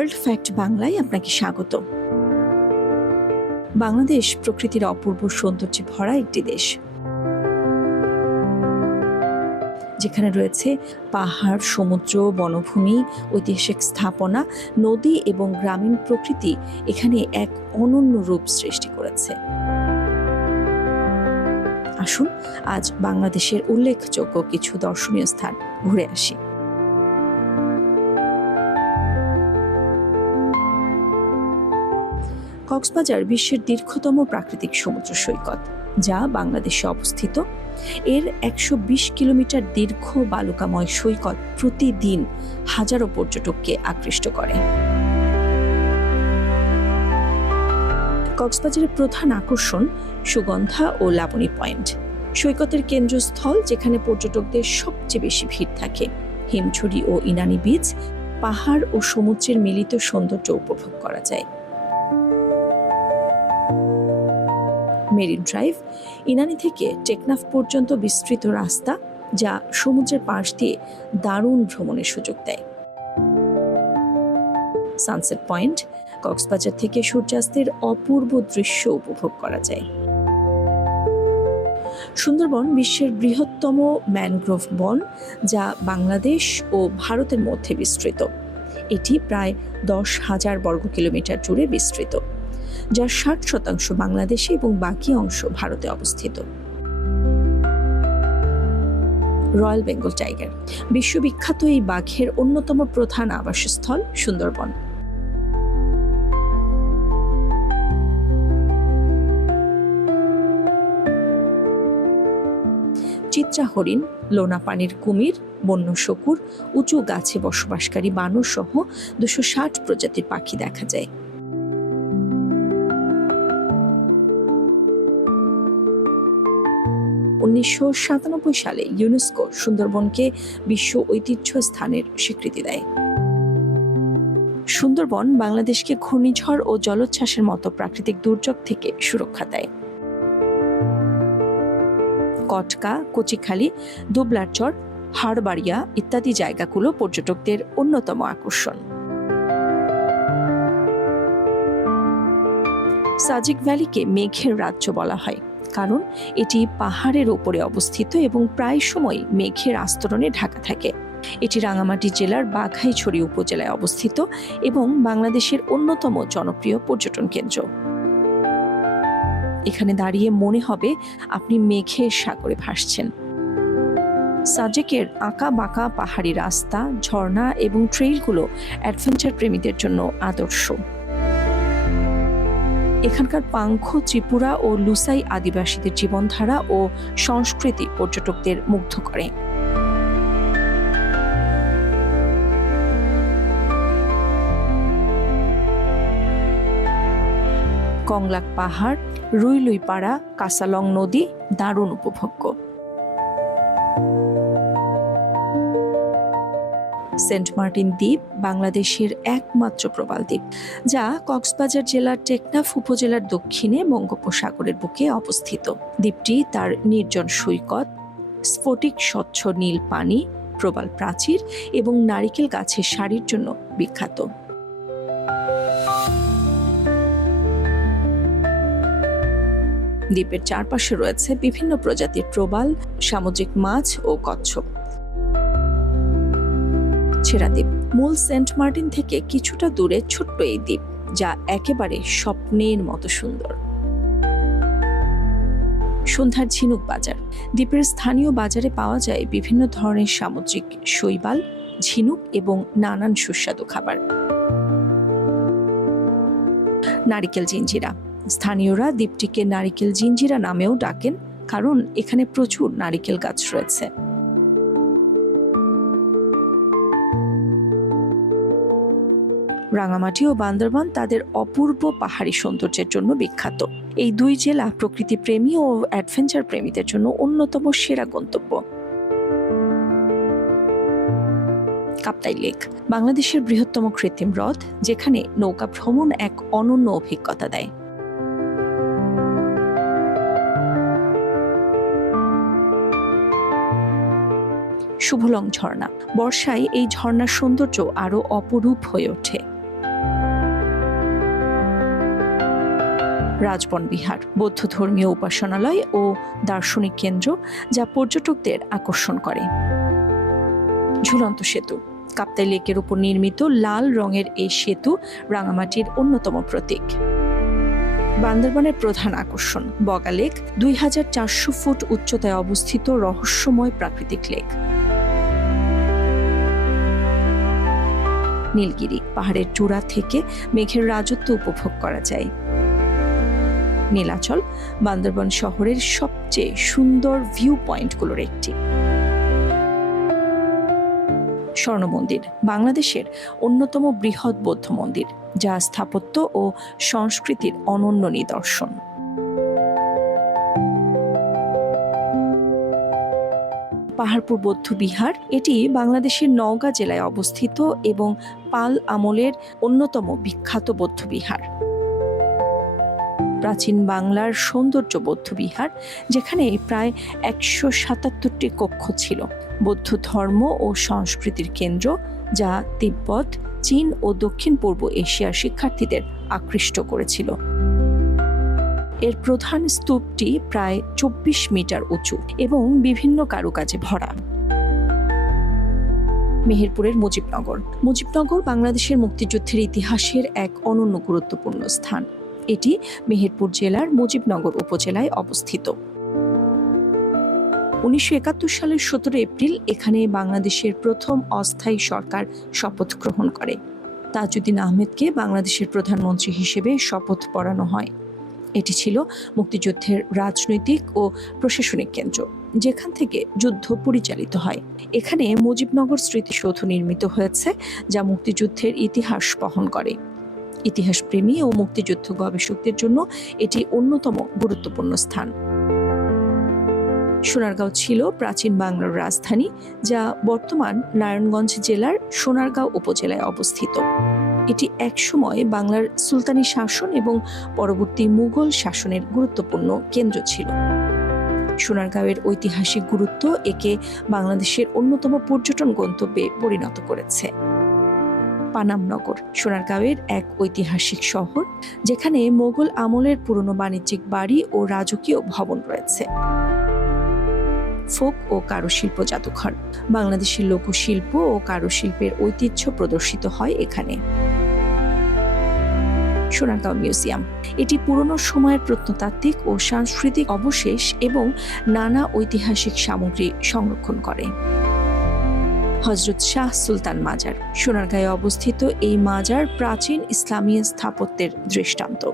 World fact বাংলায় আপনাকে স্বাগত। বাংলাদেশ প্রকৃতির অপূর্ব সৌন্দর্যে ভরা একটি দেশ। যেখানে রয়েছে পাহাড়, সমুদ্র, বনভূমি, ঐতিহাসিক স্থাপনা, নদী এবং গ্রামীণ প্রকৃতি এখানে এক অনন্য রূপ সৃষ্টি করেছে। আসুন, আজ বাংলাদেশের উল্লেখযোগ্য কিছু দর্শনীয় স্থান ঘুরে আসি। কক্সবাজার বিশ্বের দীর্ঘতম প্রাকৃতিক সমুদ্র সৈকত, যা বাংলাদেশে অবস্থিত। এর একশো বিশ কিলোমিটার দীর্ঘ বালুকাময় সৈকত প্রতিদিন হাজারো পর্যটককে আকৃষ্ট করে। কক্সবাজারের প্রধান আকর্ষণ সুগন্ধা ও লাবণী পয়েন্ট। সৈকতের কেন্দ্রস্থল, যেখানে পর্যটকদের সবচেয়ে বেশি ভিড় থাকে। হিমছড়ি ও ইনানি বিচ পাহাড় ও সমুদ্রের মিলিত সৌন্দর্য উপভোগ করা যায়। মেরিন ড্রাইভ, ইনানি থেকে টেকনাফ পর্যন্ত বিস্তৃত রাস্তা যা সমুদ্রের পাশ দিয়ে দারুণ ভ্রমণের সুযোগ দেয়। সানসেট পয়েন্ট কক্সবাজার থেকে সূর্যাস্তের অপূর্ব দৃশ্য উপভোগ করা যায়। সুন্দরবন বিশ্বের বৃহত্তম ম্যানগ্রোভ বন, যা বাংলাদেশ ও ভারতের মধ্যে বিস্তৃত। এটি প্রায় দশ হাজার বর্গ কিলোমিটার জুড়ে বিস্তৃত। যার ষাট শতাংশ বাংলাদেশে এবং বাকি অংশ ভারতে অবস্থিত। রয়্যাল বেঙ্গল টাইগার, বিশ্ববিখ্যাত এই বাঘের অন্যতম প্রধান আবাসস্থল সুন্দরবন। চিত্রা হরিণ, লোনা পানির কুমির, বন্য শকুর, উঁচু গাছে বসবাসকারী বানর সহ দুশো ষাট প্রজাতির পাখি দেখা যায়। উনিশশো সাতানব্বই সালে ইউনেস্কো সুন্দরবনকে বিশ্ব ঐতিহ্য স্থানের স্বীকৃতি দেয়। সুন্দরবন বাংলাদেশকে ঘূর্ণিঝড় ও জলোচ্ছ্বাসের মতো প্রাকৃতিক দুর্যোগ থেকে সুরক্ষা দেয়। কটকা, কচিখালি, দুবলারচর, হাড়বাড়িয়া ইত্যাদি জায়গাগুলো পর্যটকদের অন্যতম আকর্ষণ। সাজিক ভ্যালিকে মেঘের রাজ্য বলা হয়। কারণ এটি পাহাড়ের ওপরে অবস্থিত এবং প্রায় সময় মেঘের আস্তরণে ঢাকা থাকে। এটি রাঙামাটি জেলার বাঘাইছড়ি উপজেলায় অবস্থিত এবং বাংলাদেশের অন্যতম জনপ্রিয় পর্যটন কেন্দ্র। এখানে দাঁড়িয়ে মনে হবে আপনি মেঘের সাগরে ভাসছেন। সাজেকের আঁকা বাঁকা পাহাড়ি রাস্তা, ঝর্ণা এবং ট্রেইলগুলো অ্যাডভেঞ্চার প্রেমীদের জন্য আদর্শ। এখানকার পাংখ, ত্রিপুরা ও লুসাই আদিবাসীদের জীবনধারা ও সংস্কৃতি পর্যটকদের মুগ্ধ করে। কংলাক পাহাড়, রুইলুইপাড়া কাসালং নদী, দারুণ উপভোগ্য। সেন্ট মার্টিন দ্বীপ বাংলাদেশের একমাত্র প্রবাল দ্বীপ, যা কক্সবাজার জেলার টেকনাফ উপজেলার দক্ষিণে বঙ্গোপসাগরের বুকে অবস্থিত। দ্বীপটি তার নির্জন সৈকত, স্ফটিক স্বচ্ছ নীল পানি, প্রবাল প্রাচীর এবং নারিকেল গাছের সারির জন্য বিখ্যাত। দ্বীপের চারপাশে রয়েছে বিভিন্ন প্রজাতির প্রবাল, সামুদ্রিক মাছ ও কচ্ছপ। ছেড়া দ্বীপ। মূল সেন্ট মার্টিন থেকে কিছুটা দূরে ছোট্ট এই দ্বীপ, যা একেবারে স্বপ্নের মতো সুন্দর। সন্ধ্যার ঝিনুক বাজার। দ্বীপের স্থানীয় বাজারে পাওয়া যায় বিভিন্ন ধরনের সামুদ্রিক শৈবাল, ঝিনুক এবং নানান সুস্বাদু খাবার। নারিকেল জিঞ্জিরা। স্থানীয়রা দ্বীপটিকে নারিকেল জিঞ্জিরা নামেও ডাকেন, কারণ এখানে প্রচুর নারিকেল গাছ রয়েছে। রাঙামাটি ও বান্দরবান তাদের অপূর্ব পাহাড়ি সৌন্দর্যের জন্য বিখ্যাত। এই দুই জেলা প্রকৃতি প্রেমী ও অ্যাডভেঞ্চার প্রেমীদের জন্য অন্যতম সেরা গন্তব্য। কাপ্তাই লেক, বাংলাদেশের বৃহত্তম কৃত্রিম হ্রদ, যেখানে নৌকা ভ্রমণ এক অনন্য অভিজ্ঞতা দেয়। শুভলং ঝর্ণা, বর্ষায় এই ঝর্ণার সৌন্দর্য আরও অপরূপ হয়ে ওঠে। রাজবন বিহার, বৌদ্ধ ধর্মীয় উপাসনালয় ও দার্শনিক কেন্দ্র যা পর্যটকদের আকর্ষণ করে। ঝুলন্ত সেতু, কাপ্তাই লেকের উপর নির্মিত লাল রঙের এই সেতু রাঙামাটির অন্যতম প্রতীক। বান্দরবানের প্রধান আকর্ষণ, বগা লেক, দুই হাজার চারশো ফুট উচ্চতায় অবস্থিত রহস্যময় প্রাকৃতিক লেক। নীলগিরি, পাহাড়ের চূড়া থেকে মেঘের রাজত্ব উপভোগ করা যায়। নীলাচল, বান্দরবান শহরের সবচেয়ে সুন্দর ভিউ পয়েন্টগুলোর একটি। স্বর্ণ মন্দির বাংলাদেশের অন্যতম বৃহৎ বৌদ্ধ মন্দির, যা স্থাপত্য ও সংস্কৃতির অনন্য নিদর্শন। পাহাড়পুর বৌদ্ধ বিহার, এটি বাংলাদেশের নওগাঁ জেলায় অবস্থিত এবং পাল আমলের অন্যতম বিখ্যাত বৌদ্ধ বিহার। প্রাচীন বাংলার সৌন্দর্য বৌদ্ধ বিহার, যেখানে প্রায় একশো সাতাত্তরটি কক্ষ ছিল। বৌদ্ধ ধর্ম ও সংস্কৃতির কেন্দ্র, যা তিব্বত, চীন ও দক্ষিণ পূর্ব এশিয়ার শিক্ষার্থীদের আকৃষ্ট করেছিল। এর প্রধান স্তূপটি প্রায় চব্বিশ মিটার উঁচু এবং বিভিন্ন কারুকাজে ভরা। মেহেরপুরের মুজিবনগর। মুজিবনগর বাংলাদেশের মুক্তিযুদ্ধের ইতিহাসের এক অনন্য গুরুত্বপূর্ণ স্থান। এটি মেহেরপুর জেলার মুজিবনগর উপজেলায় অবস্থিত। উনিশশো একাত্তর সালের সতেরো এপ্রিল এখানে বাংলাদেশের প্রথম অস্থায়ী সরকার শপথ গ্রহণ করে। তাজউদ্দিন আহমেদকে বাংলাদেশের প্রধানমন্ত্রী হিসেবে শপথ পড়ানো হয়। এটি ছিল মুক্তিযুদ্ধের রাজনৈতিক ও প্রশাসনিক কেন্দ্র, যেখান থেকে যুদ্ধ পরিচালিত হয়। এখানে মুজিবনগর স্মৃতিসৌধ নির্মিত হয়েছে, যা মুক্তিযুদ্ধের ইতিহাস বহন করে। ইতিহাসপ্রেমী ও মুক্তিযুদ্ধ গবেষকদের জন্য এটি অন্যতম গুরুত্বপূর্ণ স্থান। সোনারগাঁও ছিল প্রাচীন বাংলার রাজধানী, যা বর্তমান নারায়ণগঞ্জ জেলার সোনারগাঁও উপজেলায় অবস্থিত। এটি একসময় বাংলার সুলতানি শাসন এবং পরবর্তী মুঘল শাসনের গুরুত্বপূর্ণ কেন্দ্র ছিল। সোনারগাঁওয়ের ঐতিহাসিক গুরুত্ব একে বাংলাদেশের অন্যতম পর্যটন গন্তব্যে পরিণত করেছে। পানামনগর সোনারগাঁওয়ের এক ঐতিহাসিক শহর, যেখানে মোগল আমলের পুরনো বাণিজ্যিক বাড়ি ও রাজকীয় ভবন রয়েছে। ফোক ও কারুশিল্প জাদুঘর, বাংলাদেশের লোকশিল্প ও কারুশিল্পের ঐতিহ্য প্রদর্শিত হয় এখানে। সোনারগাঁও মিউজিয়াম, এটি পুরনো সময়ের প্রত্নতাত্ত্বিক ও সাংস্কৃতিক অবশেষ এবং নানা ঐতিহাসিক সামগ্রী সংরক্ষণ করে। হজরত শাহ সুলতান মাজার। সোনারগাঁয়ে অবস্থিত এই মাজার প্রাচীন ইসলামী স্থাপত্যের দৃষ্টান্ত।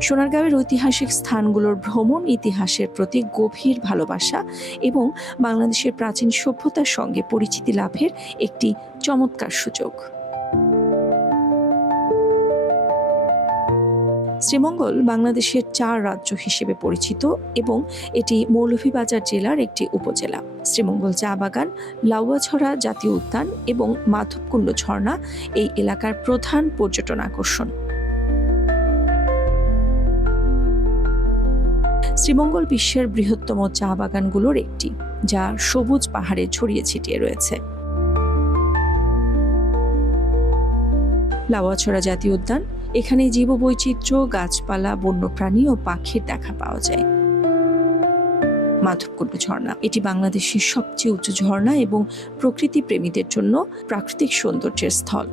সোনারগাঁওয়ের ঐতিহাসিক স্থানগুলোর ভ্রমণ ইতিহাসের প্রতি গভীর ভালোবাসা এবং বাংলাদেশের প্রাচীন সভ্যতার সঙ্গে পরিচিতি লাভের একটি চমৎকার সুযোগ। শ্রীমঙ্গল বাংলাদেশের চার রাজ্য হিসেবে পরিচিত এবং এটি মৌলভীবাজার জেলার একটি উপজেলা। শ্রীমঙ্গল চা বাগান, লাউয়াছড়া জাতীয় উদ্যান এবং মাধবকুণ্ড ঝর্ণা এই এলাকার প্রধান পর্যটন আকর্ষণ। শ্রীমঙ্গল বিশ্বের বৃহত্তম চা বাগানগুলোর একটি, যা সবুজ পাহাড়ে ছড়িয়ে ছিটিয়ে রয়েছে। লাওয়াছড়া জাতীয় উদ্যান, এখানে জীববৈচিত্র্য, গাছপালা, বন্যপ্রাণী ও পাখির দেখা পাওয়া যায়। মাধবকুণ্ড ঝর্ণা। এটি বাংলাদেশের সবচেয়ে উঁচু ঝর্ণা এবং প্রকৃতি প্রেমীদের জন্য প্রাকৃতিক সৌন্দর্যের স্থল।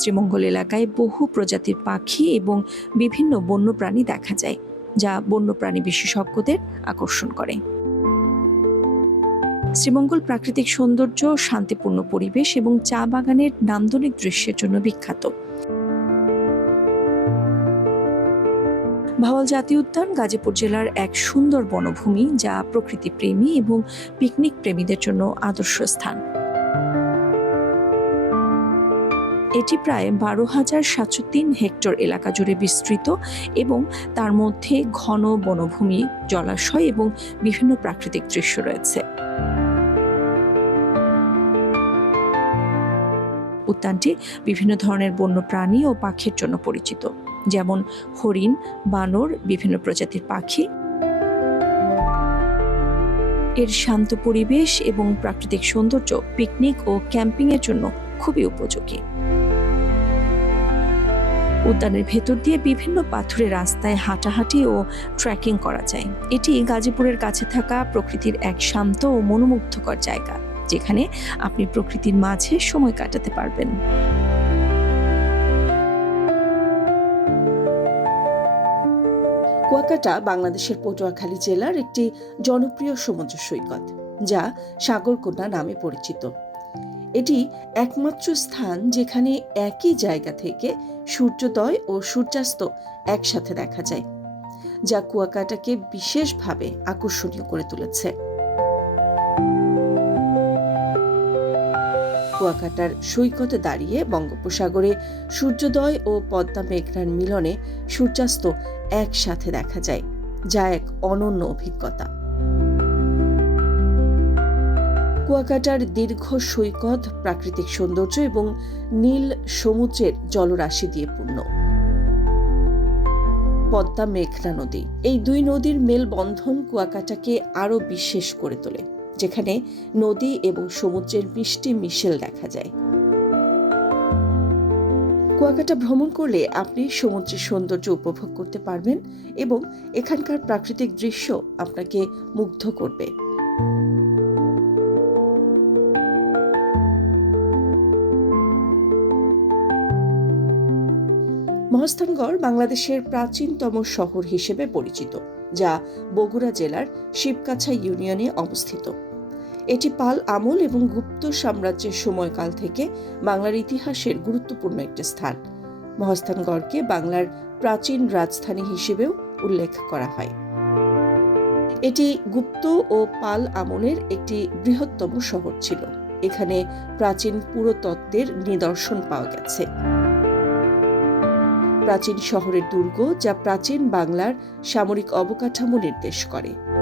শ্রীমঙ্গল এলাকায় বহু প্রজাতির পাখি এবং বিভিন্ন বন্যপ্রাণী দেখা যায়, যা বন্যপ্রাণী বিশেষজ্ঞদের আকর্ষণ করে। শ্রীমঙ্গল প্রাকৃতিক সৌন্দর্য, শান্তিপূর্ণ পরিবেশ এবং চা বাগানের নান্দনিক দৃশ্যের জন্য বিখ্যাত। ভাওয়াল জাতীয় উদ্যান গাজীপুর জেলার এক সুন্দর বনভূমি যা প্রকৃতি প্রেমী এবং পিকনিক প্রেমীদের জন্য আদর্শ স্থান। এটি প্রায় বারো হাজার সাতশো তিন হেক্টর এলাকা জুড়ে বিস্তৃত এবং তার মধ্যে ঘন বনভূমি, জলাশয় এবং বিভিন্ন প্রাকৃতিক দৃশ্য রয়েছে। উদ্যানটি বিভিন্ন ধরনের বন্য প্রাণী ও পাখির জন্য পরিচিত। যেমন হরিণ, বানর, বিভিন্ন প্রজাতির পাখি। এর শান্ত পরিবেশ এবং প্রাকৃতিক সৌন্দর্য পিকনিক ও ক্যাম্পিং এর জন্য খুবই উপযোগী। উদ্যানের ভেতর দিয়ে বিভিন্ন পাথুরে রাস্তায় হাঁটাহাঁটি ও ট্রেকিং করা যায়। এটি গাজীপুরের কাছে থাকা প্রকৃতির এক শান্ত ও মনোমুগ্ধকর জায়গা, যেখানে আপনি প্রকৃতির মাঝে সময় কাটাতে পারবেন। কুয়াকাটা বাংলাদেশের পটুয়াখালী জেলার একটি জনপ্রিয় সমুদ্র সৈকত, যা সাগরকন্যা নামে পরিচিত। এটি একমাত্র স্থান যেখানে একই জায়গা থেকে সূর্যোদয় ও সূর্যাস্ত একসাথে দেখা যায়, যা কুয়াকাটাকে বিশেষভাবে আকর্ষণীয় করে তুলেছে। কুয়াকাটার সৈকতে দাঁড়িয়ে বঙ্গোপসাগরে সূর্যোদয় ও পদ্মা মেঘনার মিলনে সূর্যাস্ত একসাথে দেখা যায়, যা এক অনন্য অভিজ্ঞতা। কুয়াকাটার দীর্ঘ সৈকত, প্রাকৃতিক সৌন্দর্য এবং নীল সমুদ্রের জলরাশি দিয়ে পূর্ণ। পদ্মা মেঘনা নদী, এই দুই নদীর মেলবন্ধন কুয়াকাটাকে আরও বিশেষ করে তোলে। যেখানে নদী এবং সমুদ্রের মিষ্টি মিশেল দেখা যায়। কুয়াকাটা ভ্রমণ করলে আপনি সমুদ্রের সৌন্দর্য উপভোগ করতে পারবেন এবং এখানকার প্রাকৃতিক দৃশ্য আপনাকে মুগ্ধ করবে। মহস্থানগড় বাংলাদেশের প্রাচীনতম শহর হিসেবে পরিচিত, যা বগুড়া জেলার শিবকাছা ইউনিয়নে অবস্থিত। এটি পাল আমল এবং গুপ্ত সাম্রাজ্যের সময়কাল থেকে বাংলার ইতিহাসের গুরুত্বপূর্ণ একটি স্থান। মহাস্থানগড়কে বাংলার প্রাচীন রাজধানী হিসেবেও উল্লেখ করা হয়। এটি গুপ্ত ও পাল আমলের একটি বৃহত্তম শহর ছিল। এখানে প্রাচীন পুরাতত্ত্বের নিদর্শন পাওয়া গেছে। প্রাচীন শহরের দুর্গ যা প্রাচীন বাংলার সামরিক অবকাঠামো নির্দেশ করে।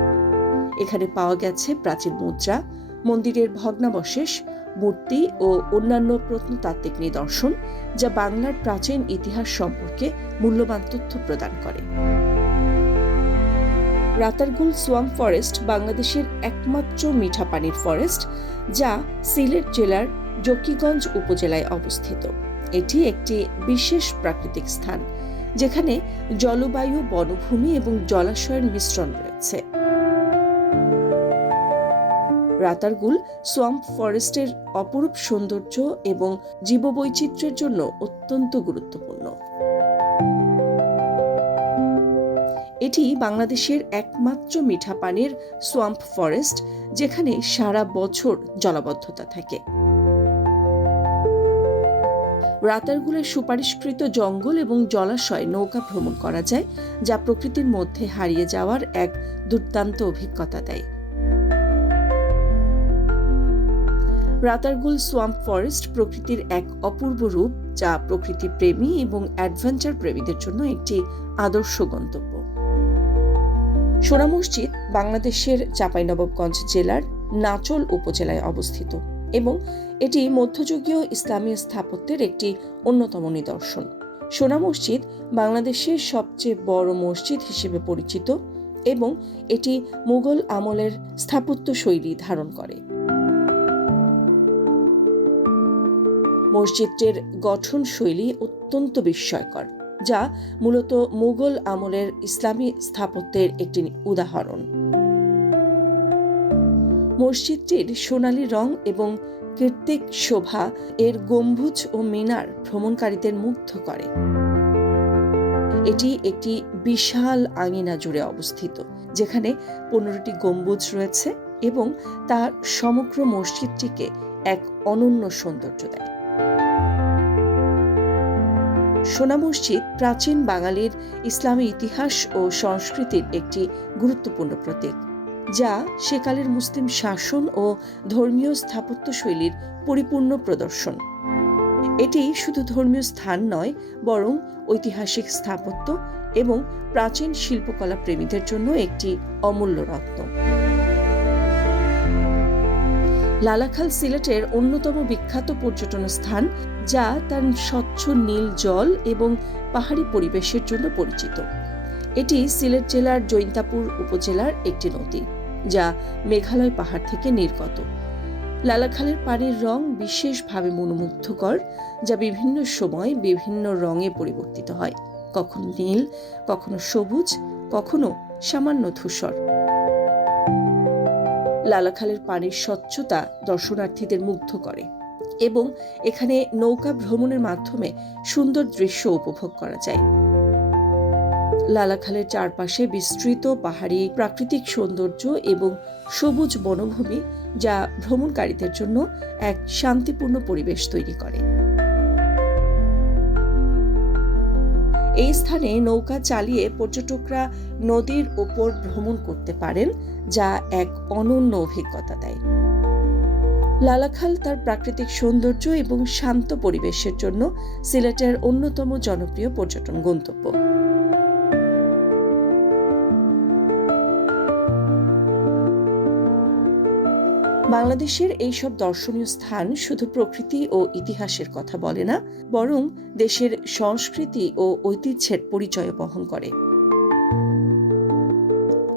এখানে পাওয়া গেছে প্রাচীন মুদ্রা, মন্দিরের ভগ্নাবশেষ, মূর্তি ও অন্যান্য প্রত্নতাত্ত্বিক নিদর্শন, যা বাংলার প্রাচীন ইতিহাস সম্পর্কে মূল্যবান তথ্য প্রদান করে। রাতারগুল সোয়াম ফরেস্ট বাংলাদেশের একমাত্র মিঠা পানির ফরেস্ট, যা সিলেট জেলার জকিগঞ্জ উপজেলায় অবস্থিত। এটি একটি বিশেষ প্রাকৃতিক স্থান, যেখানে জলবায়ু, বনভূমি এবং জলাশয়ের মিশ্রণ রয়েছে। রাতারগুল সোয়াম্প ফরেস্টের অপরূপ সৌন্দর্য এবং জীববৈচিত্র্যের জন্য অত্যন্ত গুরুত্বপূর্ণ। এটি বাংলাদেশের একমাত্র মিঠা পানির সোয়াম্প ফরেস্ট যেখানে সারা বছর জলাবদ্ধতা থাকে। রাতারগুলের সুপারিশকৃত জঙ্গল এবং জলাশয় নৌকা ভ্রমণ করা যায়, যা প্রকৃতির মধ্যে হারিয়ে যাওয়ার এক দুর্দান্ত অভিজ্ঞতা দেয়। রাতারগুল সোয়াম্প ফরেস্ট প্রকৃতির এক অপূর্ব রূপ যা প্রকৃতি প্রেমী এবং অ্যাডভেঞ্চার প্রেমীদের জন্য একটি আদর্শ গন্তব্য। সোনা মসজিদ বাংলাদেশের চাঁপাইনবাবগঞ্জ জেলার নাচল উপজেলায় অবস্থিত এবং এটি মধ্যযুগীয় ইসলামী স্থাপত্যের একটি অন্যতম নিদর্শন। সোনা মসজিদ বাংলাদেশের সবচেয়ে বড় মসজিদ হিসেবে পরিচিত এবং এটি মুঘল আমলের স্থাপত্য শৈলী ধারণ করে। মসজিদটির গঠন শৈলী অত্যন্ত বিস্ময়কর, যা মূলত মুঘল আমলের ইসলামী স্থাপত্যের একটি উদাহরণ। মসজিদটির সোনালী রং এবং কীর্তিক শোভা এর গম্বুজ ও মিনার ভ্রমণকারীদের মুগ্ধ করে। এটি একটি বিশাল আঙিনা জুড়ে অবস্থিত, যেখানে পনেরোটি গম্বুজ রয়েছে এবং তার সমগ্র মসজিদটিকে এক অনন্য সৌন্দর্য দেয়। সোনা মসজিদ প্রাচীন বাঙালির ইসলামী ইতিহাস ও সংস্কৃতির একটি গুরুত্বপূর্ণ প্রতীক, যা সেকালের মুসলিম শাসন ও ধর্মীয় স্থাপত্য শৈলীর পরিপূর্ণ প্রদর্শন। এটি শুধু ধর্মীয় স্থান নয়, বরং ঐতিহাসিক স্থাপত্য এবং প্রাচীন শিল্পকলা প্রেমীদের জন্য একটি অমূল্য রত্ন। লালাখাল সিলেটের অন্যতম বিখ্যাত পর্যটন স্থান, যা তার স্বচ্ছ নীল জল এবং পাহাড়ি পরিবেশের জন্য পরিচিত। এটি সিলেট জেলার জৈন্তাপুর উপজেলার একটি নদী, যা মেঘালয় পাহাড় থেকে নির্গত। লালাখালের পানির রং বিশেষভাবে মনোমুগ্ধকর, যা বিভিন্ন সময় বিভিন্ন রঙে পরিবর্তিত হয়। কখনো নীল, কখনো সবুজ, কখনো সামান্য ধূসর। লালাখালের পানির স্বচ্ছতা দর্শনার্থীদের মুগ্ধ করে এবং এখানে নৌকা ভ্রমণের মাধ্যমে সুন্দর দৃশ্য উপভোগ করা যায়। লালাখালের চারপাশে বিস্তৃত পাহাড়ি প্রাকৃতিক সৌন্দর্য এবং সবুজ বনভূমি যা ভ্রমণকারীদের জন্য এক শান্তিপূর্ণ পরিবেশ তৈরি করে। এই স্থানে নৌকা চালিয়ে পর্যটকরা নদীর ওপর ভ্রমণ করতে পারেন, যা এক অনন্য অভিজ্ঞতা দেয়। লালাখাল তার প্রাকৃতিক সৌন্দর্য এবং শান্ত পরিবেশের জন্য সিলেটের অন্যতম জনপ্রিয় পর্যটন গন্তব্য। বাংলাদেশের এইসব দর্শনীয় স্থান শুধু প্রকৃতি ও ইতিহাসের কথা বলে না, বরং দেশের সংস্কৃতি ও ঐতিহ্যের পরিচয় বহন করে।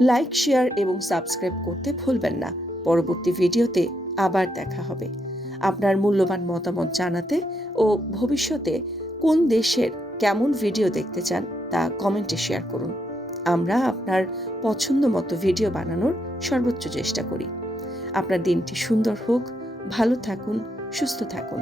লাইক, শেয়ার এবং সাবস্ক্রাইব করতে ভুলবেন না। পরবর্তী ভিডিওতে আবার দেখা হবে। আপনার মূল্যবান মতামত জানাতে ও ভবিষ্যতে কোন দেশের কেমন ভিডিও দেখতে চান তা কমেন্টে শেয়ার করুন। আমরা আপনার পছন্দ মতো ভিডিও বানানোর সর্বোচ্চ চেষ্টা করি। আপনার দিনটি সুন্দর হোক ভালো থাকুন সুস্থ থাকুন।